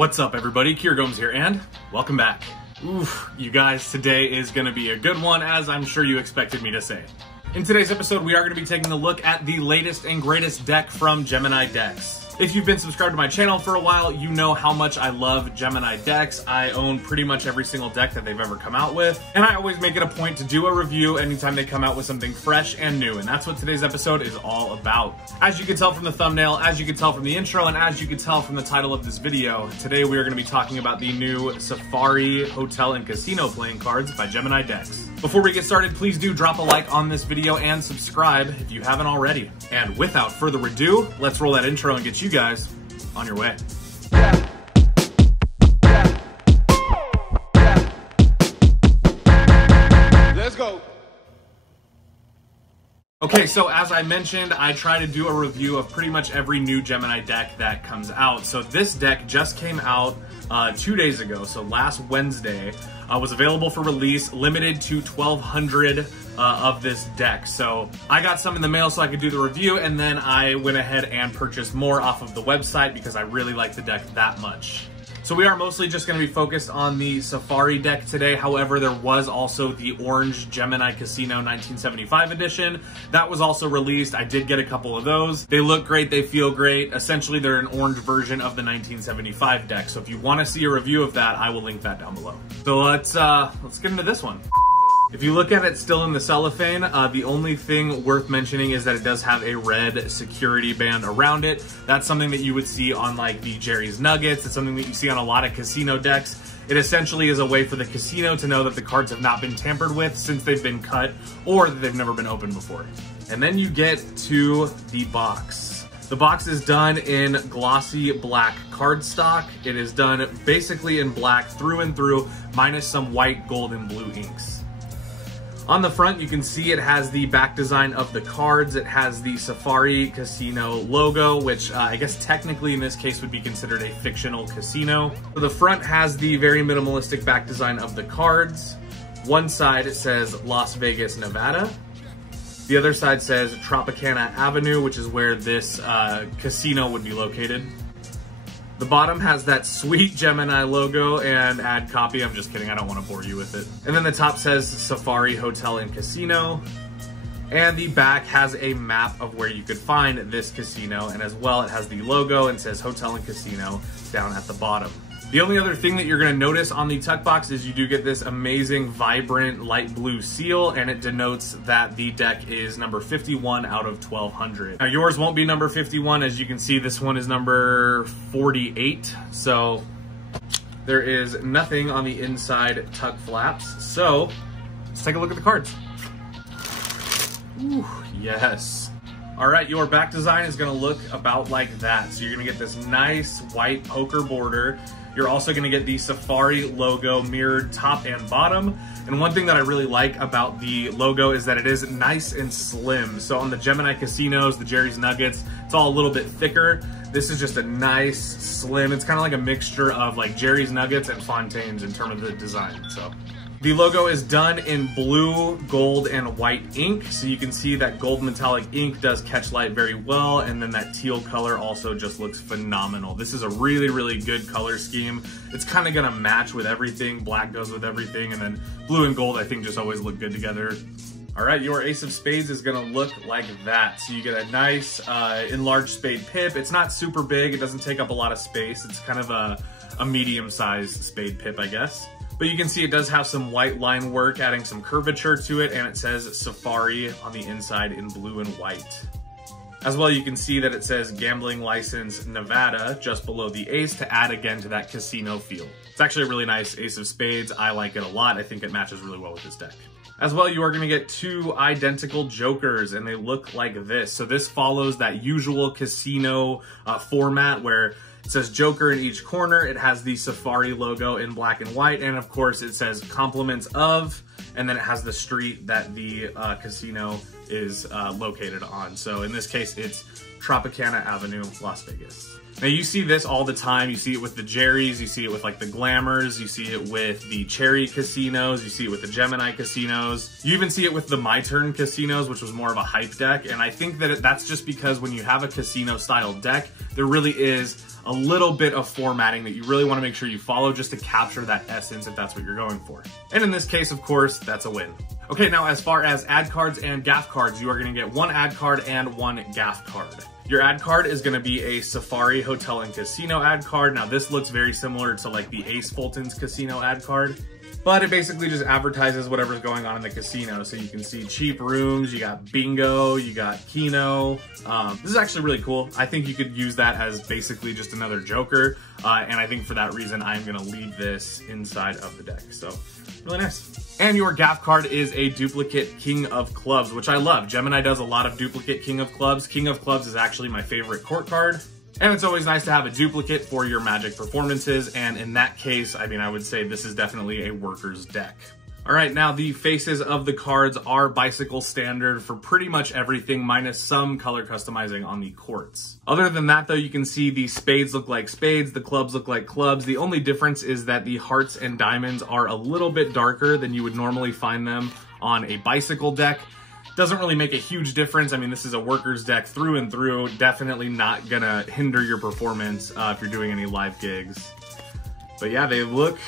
What's up everybody, Kier Gomes here and welcome back. Oof, you guys, today is gonna be a good one, as I'm sure you expected me to say. In today's episode, we are gonna be taking a look at the latest and greatest deck from Gemini Decks. If you've been subscribed to my channel for a while, you know how much I love Gemini Decks. I own pretty much every single deck that they've ever come out with, and I always make it a point to do a review anytime they come out with something fresh and new, and that's what today's episode is all about. As you can tell from the thumbnail, as you can tell from the intro, and as you can tell from the title of this video, today we are going to be talking about the new Safari Hotel and Casino playing cards by Gemini Decks. Before we get started, please do drop a like on this video and subscribe if you haven't already. And without further ado, let's roll that intro and get you guys on your way. Let's go. Okay, so as I mentioned, I try to do a review of pretty much every new Gemini deck that comes out. So this deck just came out 2 days ago, so last Wednesday, was available for release, limited to 1,200 of this deck. So I got some in the mail so I could do the review, and then I went ahead and purchased more off of the website because I really like the deck that much. So we are mostly just going to be focused on the Safari deck today. However, there was also the Orange Gemini Casino 1975 edition. That was also released. I did get a couple of those. They look great. They feel great. Essentially, they're an orange version of the 1975 deck. So if you want to see a review of that, I will link that down below. So let's get into this one. If you look at it still in the cellophane, the only thing worth mentioning is that it does have a red security band around it. That's something that you would see on like the Jerry's Nuggets. It's something that you see on a lot of casino decks. It essentially is a way for the casino to know that the cards have not been tampered with since they've been cut or that they've never been opened before. And then you get to the box. The box is done in glossy black cardstock. It is done basically in black through and through, minus some white, gold, and blue inks. On the front, you can see it has the back design of the cards. It has the Safari Casino logo, which I guess technically in this case would be considered a fictional casino. So the front has the very minimalistic back design of the cards. One side it says Las Vegas, Nevada. The other side says Tropicana Avenue, which is where this casino would be located. The bottom has that sweet Gemini logo and ad copy. I'm just kidding, I don't want to bore you with it. And then the top says Safari Hotel and Casino. And the back has a map of where you could find this casino. And as well, it has the logo and says Hotel and Casino down at the bottom. The only other thing that you're going to notice on the tuck box is you do get this amazing, vibrant, light blue seal, and it denotes that the deck is number 51 out of 1,200. Now, yours won't be number 51. As you can see, this one is number 48. So there is nothing on the inside tuck flaps. So let's take a look at the cards. Ooh, yes. All right, your back design is going to look about like that. So you're going to get this nice white poker border. You're also going to get the Safari logo mirrored top and bottom. And one thing that I really like about the logo is that it is nice and slim. So on the Gemini Casinos, the Jerry's Nuggets, it's all a little bit thicker. This is just a nice, slim, it's kind of like a mixture of like Jerry's Nuggets and Fontaine's in terms of the design. So the logo is done in blue, gold, and white ink. So you can see that gold metallic ink does catch light very well. And then that teal color also just looks phenomenal. This is a really, really good color scheme. It's kind of gonna match with everything. Black goes with everything. And then blue and gold, I think, just always look good together. All right, your Ace of Spades is gonna look like that. So you get a nice enlarged spade pip. It's not super big. It doesn't take up a lot of space. It's kind of a medium-sized spade pip, I guess. But you can see it does have some white line work, adding some curvature to it, and it says Safari on the inside in blue and white. As well, you can see that it says Gambling License Nevada just below the ace to add again to that casino feel. It's actually a really nice Ace of Spades. I like it a lot. I think it matches really well with this deck. As well, you are going to get two identical jokers, and they look like this. So this follows that usual casino format where it says Joker in each corner. It has the Safari logo in black and white. And of course it says compliments of, and then it has the street that the casino is located on. So in this case, it's Tropicana Avenue, Las Vegas. Now you see this all the time. You see it with the Jerry's, you see it with like the Glamours, you see it with the Cherry casinos, you see it with the Gemini casinos. You even see it with the My Turn casinos, which was more of a hype deck. And I think that that's just because when you have a casino style deck, there really is a little bit of formatting that you really want to make sure you follow just to capture that essence if that's what you're going for. And in this case, of course, that's a win. Okay, now as far as ad cards and gaff cards, you are going to get one ad card and one gaff card. Your ad card is going to be a Safari Hotel and Casino ad card. Now this looks very similar to like the Ace Fulton's casino ad card, but it basically just advertises whatever's going on in the casino. So you can see cheap rooms, you got bingo, you got Keno. This is actually really cool. I think you could use that as basically just another joker. And I think for that reason, I'm gonna leave this inside of the deck. So really nice. And your gaff card is a duplicate King of Clubs, which I love. Gemini does a lot of duplicate King of Clubs. King of Clubs is actually my favorite court card. And it's always nice to have a duplicate for your Magic performances. And in that case, I mean, I would say this is definitely a worker's deck. All right, now the faces of the cards are bicycle standard for pretty much everything, minus some color customizing on the courts. Other than that though, you can see the spades look like spades, the clubs look like clubs. The only difference is that the hearts and diamonds are a little bit darker than you would normally find them on a bicycle deck. Doesn't really make a huge difference. I mean, this is a worker's deck through and through. Definitely not gonna hinder your performance if you're doing any live gigs. But yeah, they look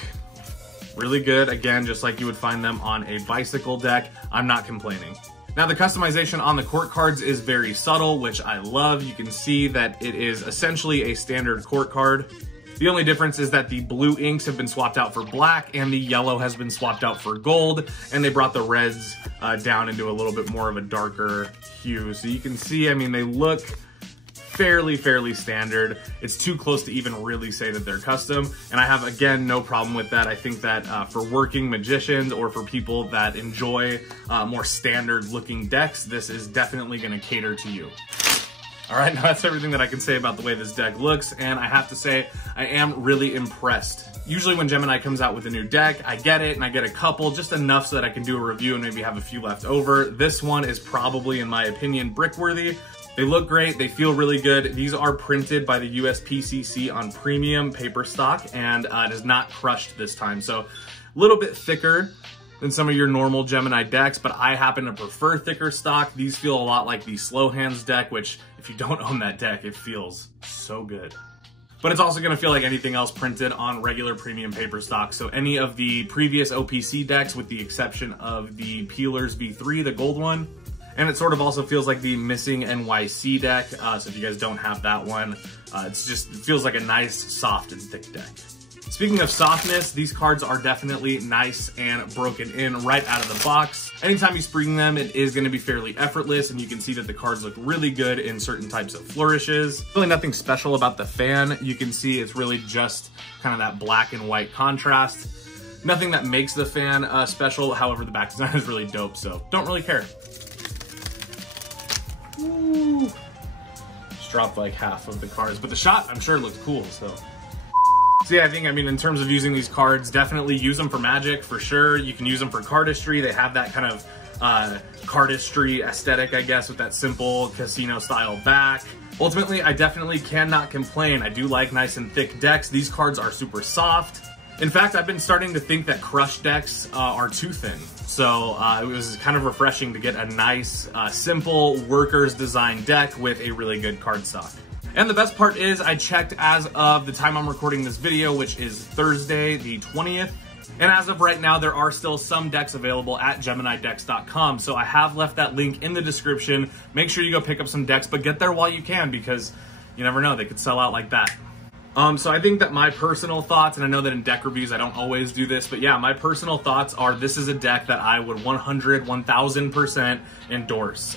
really good. Again, just like you would find them on a bicycle deck. I'm not complaining. Now the customization on the court cards is very subtle, which I love. You can see that it is essentially a standard court card. The only difference is that the blue inks have been swapped out for black and the yellow has been swapped out for gold, and they brought the reds down into a little bit more of a darker hue. So you can see, I mean, they look fairly standard. It's too close to even really say that they're custom, and I have, again, no problem with that. I think that for working magicians or for people that enjoy more standard looking decks, this is definitely going to cater to you. All right, now that's everything that I can say about the way this deck looks, and I have to say, I am really impressed. Usually when Gemini comes out with a new deck, I get it, and I get a couple, just enough so that I can do a review and maybe have a few left over. This one is probably, in my opinion, brick-worthy. They look great, they feel really good. These are printed by the USPCC on premium paper stock, and it is not crushed this time. So a little bit thicker than some of your normal Gemini decks, but I happen to prefer thicker stock. These feel a lot like the Slow Hands deck, which if you don't own that deck, it feels so good. But it's also gonna feel like anything else printed on regular premium paper stock. So any of the previous OPC decks, with the exception of the Peelers V3, the gold one, and it sort of also feels like the Missing NYC deck. So if you guys don't have that one, it feels like a nice, soft, and thick deck. Speaking of softness, these cards are definitely nice and broken in right out of the box. Anytime you spring them, it is going to be fairly effortless, and you can see that the cards look really good in certain types of flourishes. Really nothing special about the fan. You can see it's really just kind of that black and white contrast. Nothing that makes the fan special. However, the back design is really dope, so don't really care. Ooh. Just dropped like half of the cards, but the shot, I'm sure, looked cool, so. So yeah, I mean, in terms of using these cards, definitely use them for Magic, for sure. You can use them for cardistry. They have that kind of cardistry aesthetic, I guess, with that simple casino style back. Ultimately, I definitely cannot complain. I do like nice and thick decks. These cards are super soft. In fact, I've been starting to think that crush decks are too thin. So it was kind of refreshing to get a nice, simple workers design deck with a really good card stock. And the best part is I checked as of the time I'm recording this video, which is Thursday the 20th. And as of right now, there are still some decks available at GeminiDecks.com. So I have left that link in the description. Make sure you go pick up some decks, but get there while you can, because you never know, they could sell out like that. So I think that my personal thoughts, and I know that in deck reviews I don't always do this, but yeah, my personal thoughts are this is a deck that I would 1000% endorse.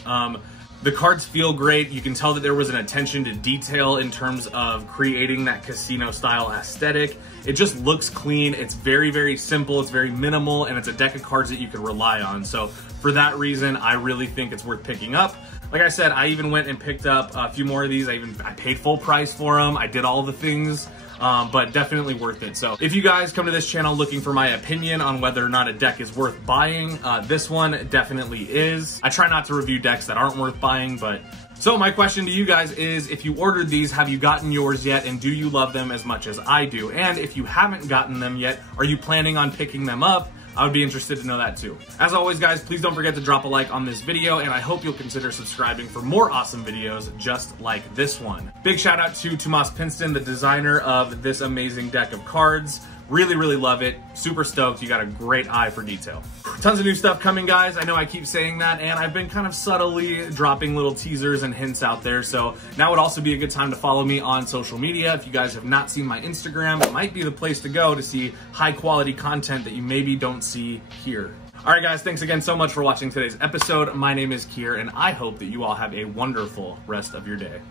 The cards feel great. You can tell that there was an attention to detail in terms of creating that casino style aesthetic. It just looks clean. It's very simple. It's very minimal, and it's a deck of cards that you can rely on. So for that reason, I really think it's worth picking up. Like I said, I even went and picked up a few more of these. I paid full price for them. I did all the things. but definitely worth it. So if you guys come to this channel looking for my opinion on whether or not a deck is worth buying, this one definitely is. I try not to review decks that aren't worth buying, but so my question to you guys is, if you ordered these, have you gotten yours yet, and do you love them as much as I do? And if you haven't gotten them yet, are you planning on picking them up? I would be interested to know that too. As always, guys, please don't forget to drop a like on this video, and I hope you'll consider subscribing for more awesome videos just like this one. Big shout out to Tomas Pinston, the designer of this amazing deck of cards. Really, really love it. Super stoked. You got a great eye for detail. Tons of new stuff coming, guys. I know I keep saying that, and I've been kind of subtly dropping little teasers and hints out there, so now would also be a good time to follow me on social media. If you guys have not seen my Instagram, it might be the place to go to see high quality content that you maybe don't see here. All right, guys, thanks again so much for watching today's episode. My name is Kier, and I hope that you all have a wonderful rest of your day.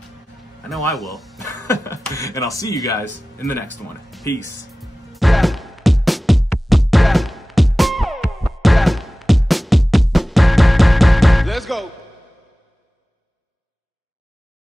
I know I will. And I'll see you guys in the next one. Peace.